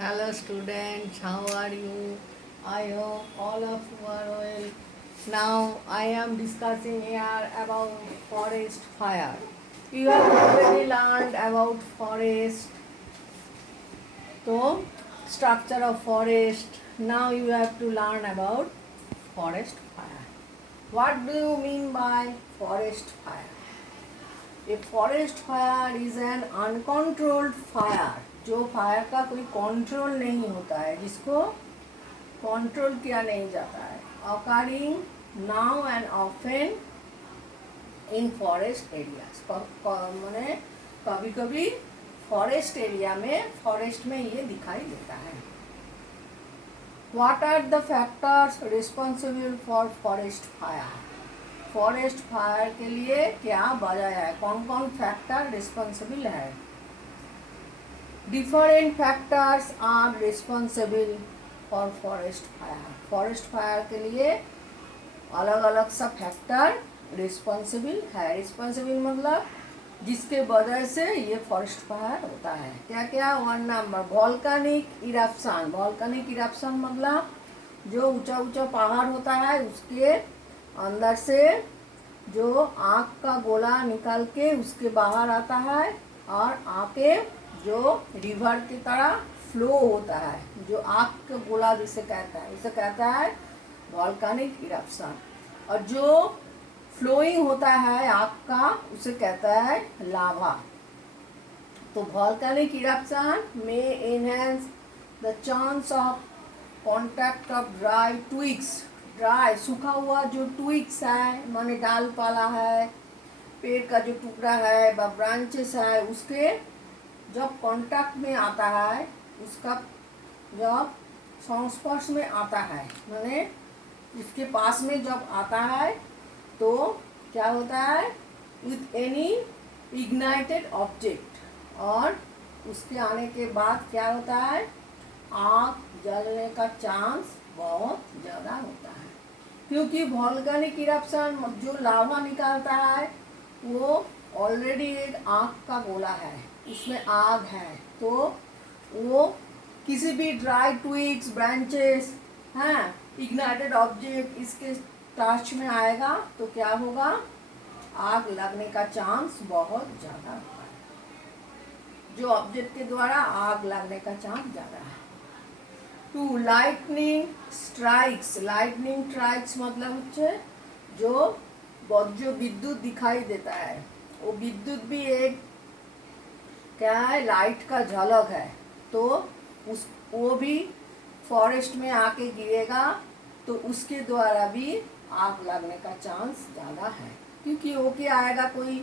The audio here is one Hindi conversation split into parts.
Hello students, how are you? I hope all of you are well. Now I am discussing here about forest fire. You have already learned about forest, so structure of forest. Now you have to learn about forest fire. What do you mean by forest fire? A forest fire is an uncontrolled fire, जो फायर का कोई कंट्रोल नहीं होता है, जिसको कंट्रोल किया नहीं जाता है, occurring now and often in forest areas. मैंने कभी कभी फॉरेस्ट एरिया में, फॉरेस्ट में ये दिखाई देता है. What are the factors responsible for forest fire? Forest fire के लिए क्या वजह है, कौन कौन फैक्टर रिस्पॉन्सिबल है? Different factors are responsible for forest fire. Forest fire के लिए अलग अलग सब फैक्टर रिस्पॉन्सिबल है. रिस्पॉन्सिबल मतलब जिसके वजह से ये फॉरेस्ट फायर होता है. क्या क्या? 1 number volcanic eruption. Volcanic eruption मतलब जो ऊंचा ऊंचा पहाड़ होता है उसके अंदर से जो आग का गोला निकल के उसके बाहर आता है और आके जो रिवर की तरह फ्लो होता है, जो आग का गोला जिसे कहता है, इसे कहता है वॉल्केनिक इरप्शन. और जो फ्लोइंग होता है आग का उसे कहता है लावा. तो वॉल्केनिक इरप्शन में enhance the chance of contact of dry twigs. Dry सूखा हुआ जो ट्विग्स है, माने डाल पाला है, पेड़ का जो टुकड़ा है व ब्रांचेस है, उसके जब कांटेक्ट में आता है, उसका जब संस्पर्श में आता है, माने उसके पास में जब आता है तो क्या होता है? With any ignited object. और उसके आने के बाद क्या होता है? आग जलने का चांस बहुत ज़्यादा होता है, क्योंकि वॉल्केनिक इरप्शन जो लावा निकालता है वो ऑलरेडी एक आग का गोला है, उसमें आग है. तो वो किसी भी ड्राई ट्विग्स, ब्रांचेस हैं, इग्नाइटेड ऑब्जेक्ट इसके टच में आएगा तो क्या होगा? आग लगने का चांस बहुत ज़्यादा होता है. जो ऑब्जेक्ट के द्वारा आग लगने का चांस ज़्यादा है. 2 लाइटनिंग स्ट्राइक्स. लाइटनिंग स्ट्राइक्स मतलब হচ্ছে जो वज्र विद्युत दिखाई देता है, वो विद्युत भी एक क्या है? लाइट का झलक है. तो उस वो भी फॉरेस्ट में आके गिरेगा तो उसके द्वारा भी आग लगने का चांस ज़्यादा है, क्योंकि वो क्या आएगा? कोई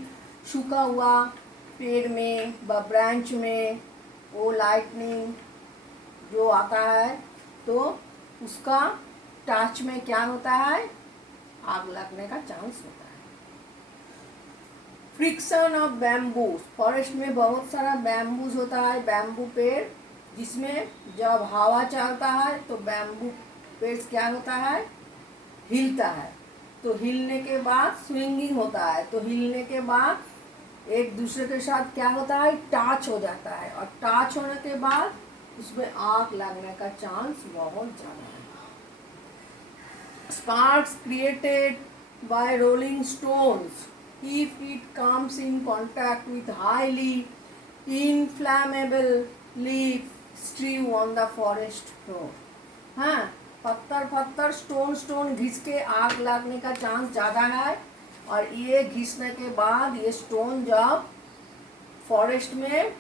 सूखा हुआ पेड़ में व ब्रांच में वो लाइटनिंग जो आता है तो उसका टच में क्या होता है? आग लगने का चांस होता है. Friction of bamboos. फॉरेस्ट में बहुत सारा बैम्बूज होता है, बैम्बू पेड़, जिसमें जब हवा चलता है तो बैम्बू पेड़ क्या होता है? हिलता है. तो हिलने के बाद स्विंगिंग होता है, तो हिलने के बाद एक दूसरे के साथ क्या होता है? टच हो जाता है. और टच होने के बाद उसमें आग लगने का चांस बहुत ज़्यादा है. Sparks created by rolling stones if it comes in contact with highly inflammable leaf strew on the forest floor. हाँ, पत्थर पत्थर स्टोन घिस के आग लगने का चांस ज़्यादा है. और ये घिसने के बाद ये स्टोन जब फॉरेस्ट में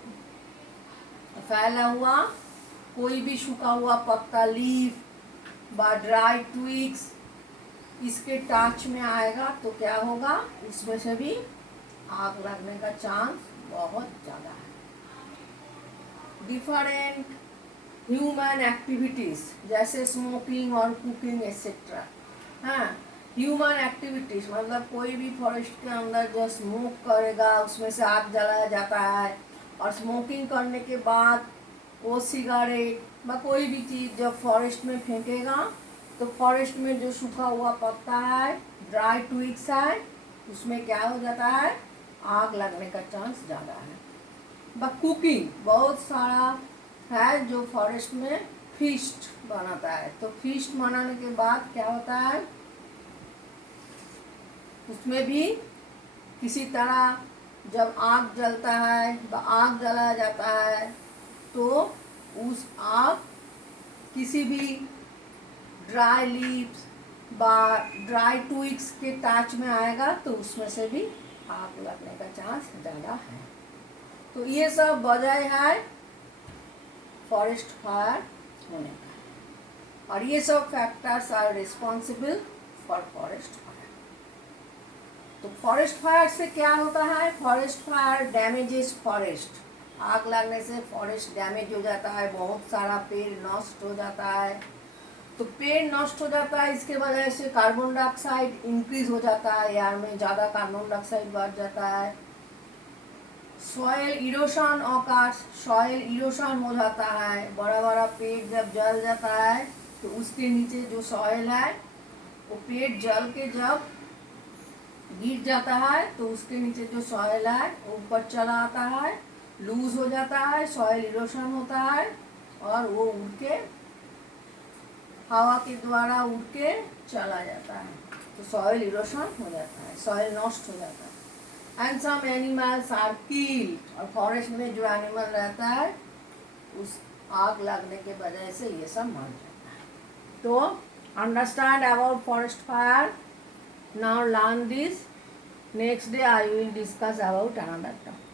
फैला हुआ कोई भी सूखा हुआ पत्ता, लीफ व ड्राई ट्विग्स इसके टच में आएगा तो क्या होगा? इसमें से भी आग लगने का चांस बहुत ज़्यादा है. डिफरेंट ह्यूमन एक्टिविटीज़ जैसे स्मोकिंग और कुकिंग एक्सेट्रा. हाँ, ह्यूमन एक्टिविटीज़ मतलब कोई भी फॉरेस्ट के अंदर जो स्मोक करेगा उसमें से आग जलाया जाता है. और स्मोकिंग करने के बाद वो सिगरेट व कोई भी चीज़ जब फॉरेस्ट में फेंकेगा तो फॉरेस्ट में जो सूखा हुआ पत्ता है, ड्राई ट्विग्स है, उसमें क्या हो जाता है? आग लगने का चांस ज़्यादा है. व कुकिंग बहुत सारा है जो फॉरेस्ट में फीस्ट बनाता है। तो फीस्ट मनाने के बाद क्या होता है, उसमें भी किसी तरह जब आग जलता है, आग जलाया जाता है, तो उस आग किसी भी ड्राई लीव्स ड्राई ट्विग्स के टच में आएगा तो उसमें से भी आग लगने का चांस ज़्यादा है। तो ये सब वजह है फॉरेस्ट फायर होने का, और ये सब factors are responsible for forest fire. तो फॉरेस्ट फायर से क्या होता है, फॉरेस्ट फायर डैमेजेस फॉरेस्ट। आग लगने से फॉरेस्ट डैमेज हो जाता है, बहुत सारा पेड़ नष्ट हो जाता है। तो पेड़ नष्ट हो जाता है, इसके वजह से कार्बन डाइऑक्साइड इंक्रीज हो जाता है, एयर में ज़्यादा कार्बन डाइऑक्साइड बढ़ जाता है। Soil erosion occurs, soil erosion हो जाता है। बड़ा बड़ा पेड़ जब जल जाता है तो उसके नीचे जो सॉइल है वो पेड़ जल के जब गिर जाता है तो उसके नीचे जो सॉइल है वो ऊपर चला आता है, लूज हो जाता है, सॉइल इरोशन होता है और वो उड़ के हवा के द्वारा उड़ के चला जाता है। तो सॉइल इरोशन हो जाता है, सॉइल नष्ट हो जाता है। And some animals are killed, और फॉरेस्ट में जो एनिमल रहता है उस आग लगने के वजह से ये सब मर जाता है। तो understand about forest fire, now learn this, next day I will discuss about another topic.